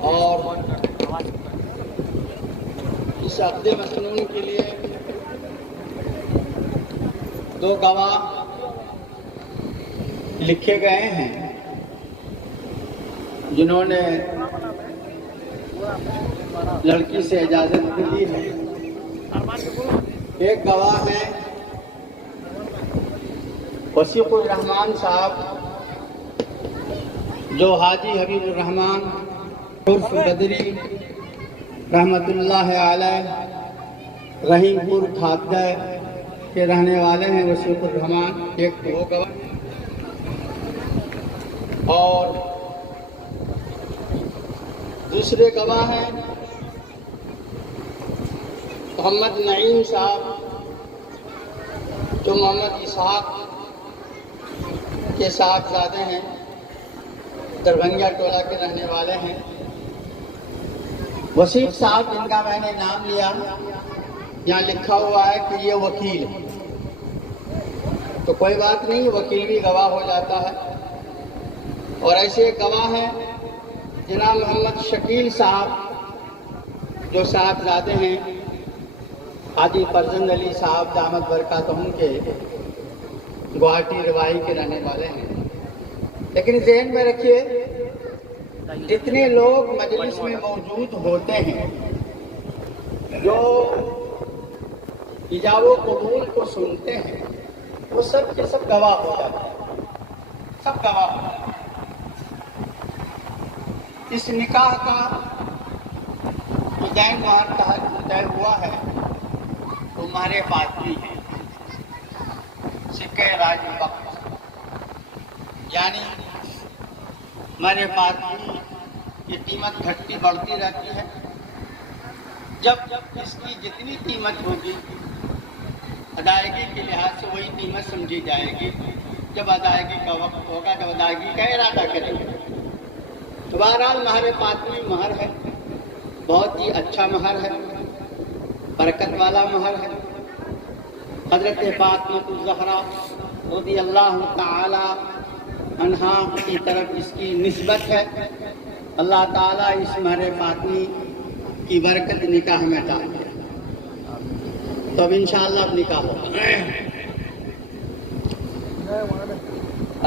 اور اس عقد مسنون کے لیے 2 گواہ لکھے گئے ہیں جنہوں نے لڑکی سے اجازت بھی لی ہے۔ ایک گواہ ہے وسیق الرحمان صاحب جو حاجی حبیب الرحمان عرف بدری رحمۃ اللہ علیہ رحیم پور کھادہ کے رہنے والے ہیں وسیق الرحمان، ایک وہ گواہ، اور دوسرے گواہ ہیں محمد نعیم صاحب جو محمد اسحاق کے صاحبزادے ہیں، دربھنگا ٹولہ کے رہنے والے ہیں۔ وسیق صاحب جن کا میں نے نام لیا، یہاں لکھا ہوا ہے کہ یہ وکیل ہے، تو کوئی بات نہیں، وکیل بھی گواہ ہو جاتا ہے۔ اور ایسے ایک گواہ ہیں جناب محمد شکیل صاحب جو صاحبزادے ہیں حاجی فرزند علی صاحب دامت برکاتہم کے گوہاٹی روائی کے رہنے والے ہیں۔ لیکن ذہن میں رکھیے، جتنے لوگ مجلس میں موجود ہوتے ہیں جو ایجاب و قبول کو سنتے ہیں، وہ سب کے سب گواہ ہو جاتے ہیں، سب گواہ ہو جاتے ہیں۔ اس نکاح کا دین مہر طے ہوا ہے وہ مہر فاطمی ہے، سکہ راج وقت، یعنی مہر فاطمی کی قیمت گھٹتی بڑھتی رہتی ہے۔ جب اس کی جتنی قیمت ہوگی ادائیگی کے لحاظ سے وہی قیمت سمجھی جائے گی جب ادائیگی کا وقت ہوگا، جب ادائیگی کا ارادہ کریں گے۔ تو بہرحال مہر فاطمی مہر ہے، بہت ہی اچھا مہر ہے، برکت والا مہر ہے۔ حضرت فاطمہ الزہرا رضی اللہ تعالی عنہا کی طرف اس کی نسبت ہے۔ اللہ تعالیٰ اس مہر فاطمی کی برکت نکاح میں ڈال دے۔ تو اب انشاءاللہ اب نکاح ہوگا۔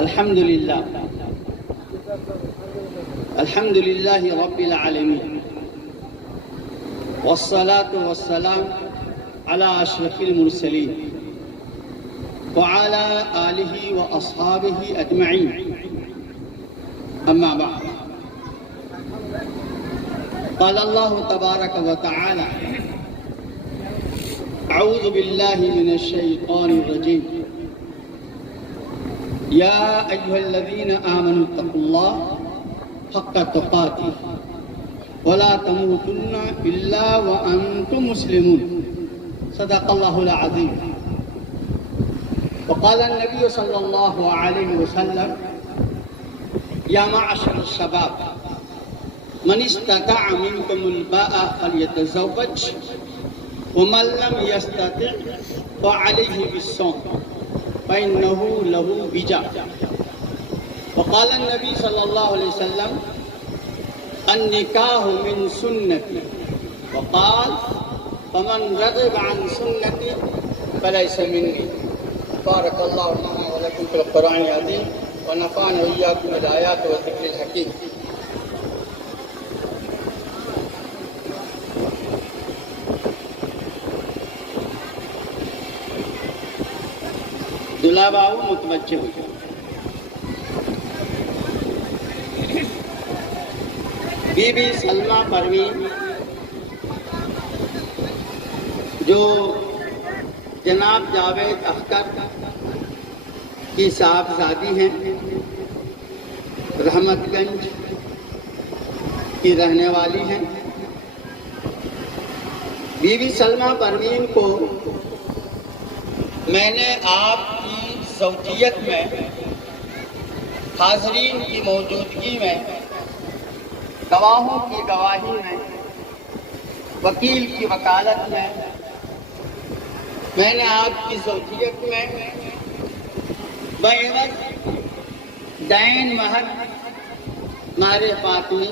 الحمدللہ الحمدللہ رب العالمین والصلاة والسلام علی اشرف المرسلین وعلی آلہ واصحابہ اجمعین، اما بعد۔ قال اللہ تبارک و تعالی اعوذ باللہ من الشیطان الرجیم یا ایھا الذین آمنوا اتقوا اللہ حق تقاتہ ولا تموتن الا وانتم مسلمون، صدق اللہ العظیم۔ وقال النبی صلی اللہ علیہ وسلم یا معشر الشباب من استطاع منکم الباء فلیتزوج ومن لم يستطع فعليه بالصوم فإنه له وجاء۔ وقال النبی صلی اللہ علیہ وسلم النکاح من سنتی، وقال فمن رغب عن سنتی فلیس منی۔ بارک اللہ لنا ولکم فی القرآن العظیم ونفعنا وإیاکم بالآیات والذکر الحکیم۔ دلہا بابو متوجہ ہو جائے۔ بی بی سلمہ پروین جو جناب جاوید اختر کی صاحبزادی ہیں، رحمت گنج کی رہنے والی ہیں۔ بی بی سلمہ پروین کو میں نے آپ کی زوجیت میں، حاضرین کی موجودگی میں، گواہوں کی گواہی میں، وکیل کی وکالت میں نے آپ کی زوجیت میں بعوض دین مہر فاطمی